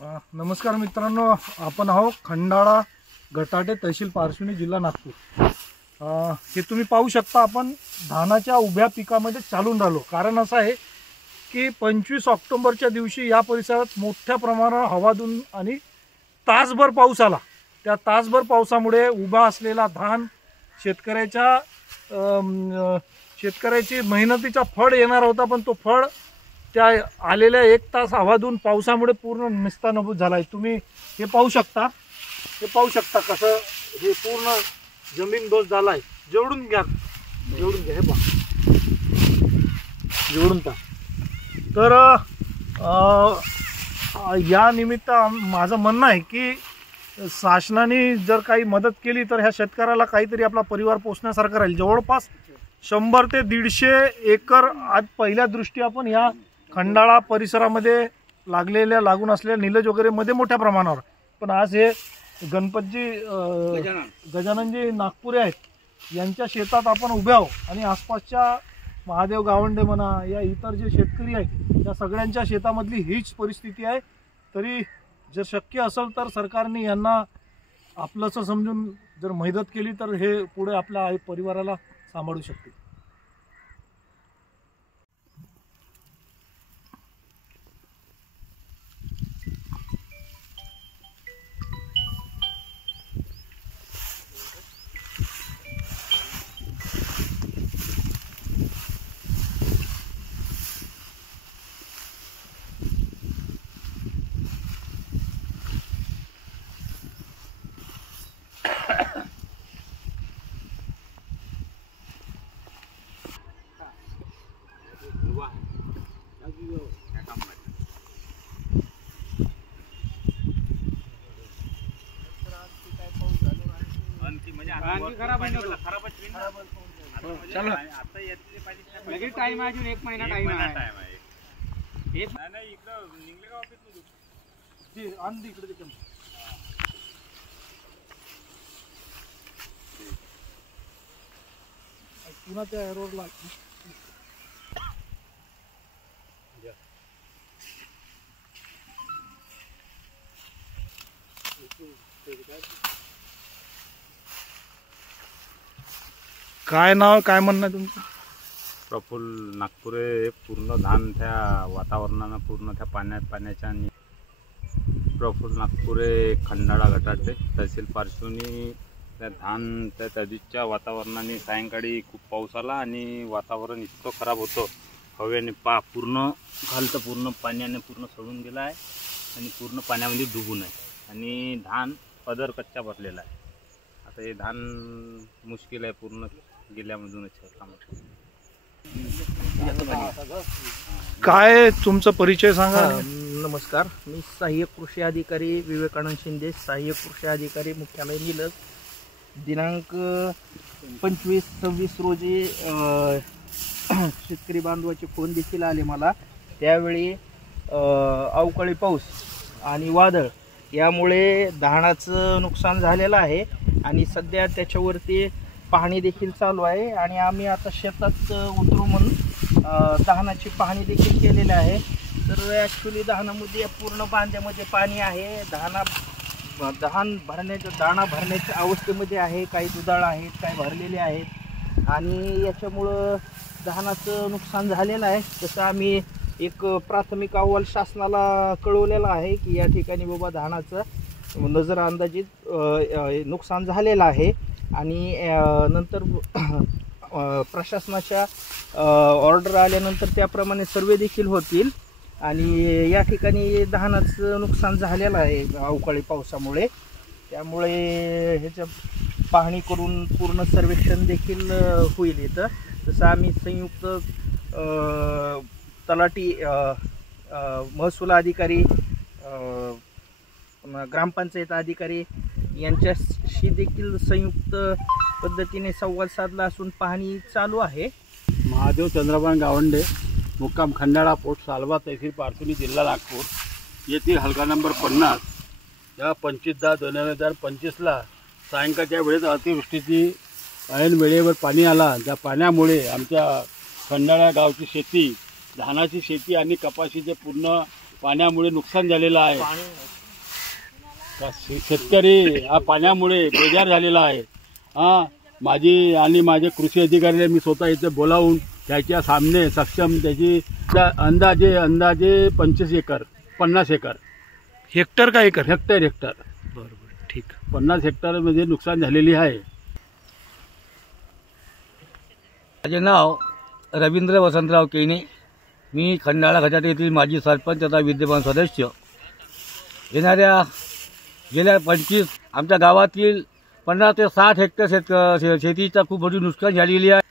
नमस्कार मित्रांनो, आपण आहोत खंडाळा गटाटे तहसील पारशिवनी जिल्हा नागपूर। हे तुम्ही पाहू शकता, आपण धानाच्या उभ्या पिकामध्ये चालून राहिलो। कारण असं आहे की 25 ऑक्टोबरच्या दिवशी या परिसरात मोठ्या प्रमाणावर हवाधून आणि तासभर पाऊस आला। त्या तासभर पावसामुळे उभा असलेला धान शेतकऱ्याची मेहनतीचा फळ येणार होता, पण तो फळ त्या आलेल्या 1 तास हवाधून पावसामुळे पूर्ण निस्तानाबूत झाला आहे। तुम्ही हे पाहू शकता, कसं हे पूर्ण जमीन दोष झाला आहे। जोडून घ्या हे पहा, जोडून टा। तर या निमित्त माझं म्हणणं आहे की शासनाने जर काही मदत केली तर ह्या शेतकऱ्याला काहीतरी आपला परिवार पोषण्यासारखं राहील। जवळपास 100 ते 150 एकर आज पहिल्या दृष्टी आपण या खंडाळा परिसरामध्ये लागून असलेल्या नीलज वगैरे मध्ये मोठ्या प्रमाणावर, पण आज हे गणपतजी गजाननजी नागपुरे आहेत यांच्या शेतात आपण उभे आहोत आणि आसपासच्या महादेव गावंडे म्हणा या इतर जे शेतकरी आहेत त्या सगळ्यांच्या शेतामधली हीच परिस्थिती आहे। तरी जर शक्य असेल तर सरकारने यांना आपलंसं समजून जर मदत केली तर हे पुढे आपल्या परिवाराला सांभाळू शकतील। लगेच टाइम आहे, अजून 1 महिना टाइम आहे। पुन्हा त्या एरोरला काय नाव काय म्हणणं आहे तुमचं? प्रफुल्ल नागपुरे। पूर्ण धान त्या वातावरणानं पूर्ण त्या पाण्याच्या प्रफुल्ल नागपुरे खंडाळा गटाटे तहसील पारशिवनी। त्या धान त्या तडीच्या वातावरणाने सायंकाळी खूप पाऊस आला आणि वातावरण इतकं खराब होतं, हवेने पूर्ण खालतं पूर्ण पाण्याने पूर्ण सडून गेला आहे आणि पूर्ण पाण्यामध्ये डुबून आहे आणि धान पदर कच्चा भरलेला आहे। आता हे धान मुश्किल आहे, पूर्ण गेल्यामधूनच काय तुमचा परिचय सांगा? नमस्कार, मी सहाय्यक कृषी अधिकारी विवेकानंद शिंदे, सहाय्यक कृषी अधिकारी मुख्यालय नीलज। दिनांक 25-26 रोजी शेतकरी बांधवाचे फोन देखील आले मला। त्यावेळी अवकाळी पाऊस आणि वादळ यामुळे धानाचं नुकसान झालेलं आहे आणि सध्या त्याच्यावरती पाहणी देखील चालू आहे आणि आम्ही आता शेतात उतरू म्हणून धानाची पाहणी देखील केलेली आहे। तर ॲक्च्युली धानामध्ये पूर्ण बांध्यामध्ये पाणी आहे, धान दाणा भरण्याच्या अवस्थेमध्ये आहे, काही दुधाळ आहेत, काही भरलेले आहेत आणि याच्यामुळं धानाचं नुकसान झालेलं आहे। तसं आम्ही एक प्राथमिक अहवाल शासनाला कळवलेला आहे की या ठिकाणी बाबा धानाचं नजर अंदाजित नुकसान झालेलं आहे आणि नंतर प्रशासनाच्या ऑर्डर आल्यानंतर त्याप्रमाणे सर्वे देखील होतील आणि या ठिकाणी धानाचं नुकसान झालेलं आहे अवकाळी पावसामुळे। त्यामुळे ह्याचं पाहणी करून पूर्ण सर्वेक्षण देखील होईल इथं। तसं आम्ही संयुक्त तलाठी, महसूल अधिकारी, ग्रामपंचायत अधिकारी यांच्याशी देखील संयुक्त पद्धतीने संवाद साधला असून पाहणी चालू आहे। महादेव चंद्रभान गावंडे, मुक्काम खंडाळा, पोस्ट सालवा, तहसील पारशिवनी, जिल्हा नागपूर येथील हलका नंबर 50 या 25/10/2025 सायंकाळच्या वेळेस अतिवृष्टीची ऐन वेळेवर पाणी आला। त्या पाण्यामुळे आमच्या खंडाळा गावची शेती, धानाची शेती आणि कपाशीचे पूर्ण पाण्यामुळे नुकसान झालेलं आहे. शेतकरी हा पाण्यामुळे बेजार झालेला आहे. माझे कृषी अधिकारी मी स्वतः इथे बोलावून त्याच्या सामने सक्षम त्याची अंदाजे 25 एकर 50 एकर हेक्टर का एकर? हेक्टर बरोबर, ठीक. 50 हेक्टरमध्ये नुकसान झालेली आहे. माझे नाव रवींद्र वसंतराव केणे. मी खंडाळा घाटाट येथील माजी सरपंच तथा विद्यमान सदस्य. गेल्या 25 आमच्या गावातील 50 ते 60 हेक्टर शेतीचा खूप मोठी नुकसान झालेली आहे.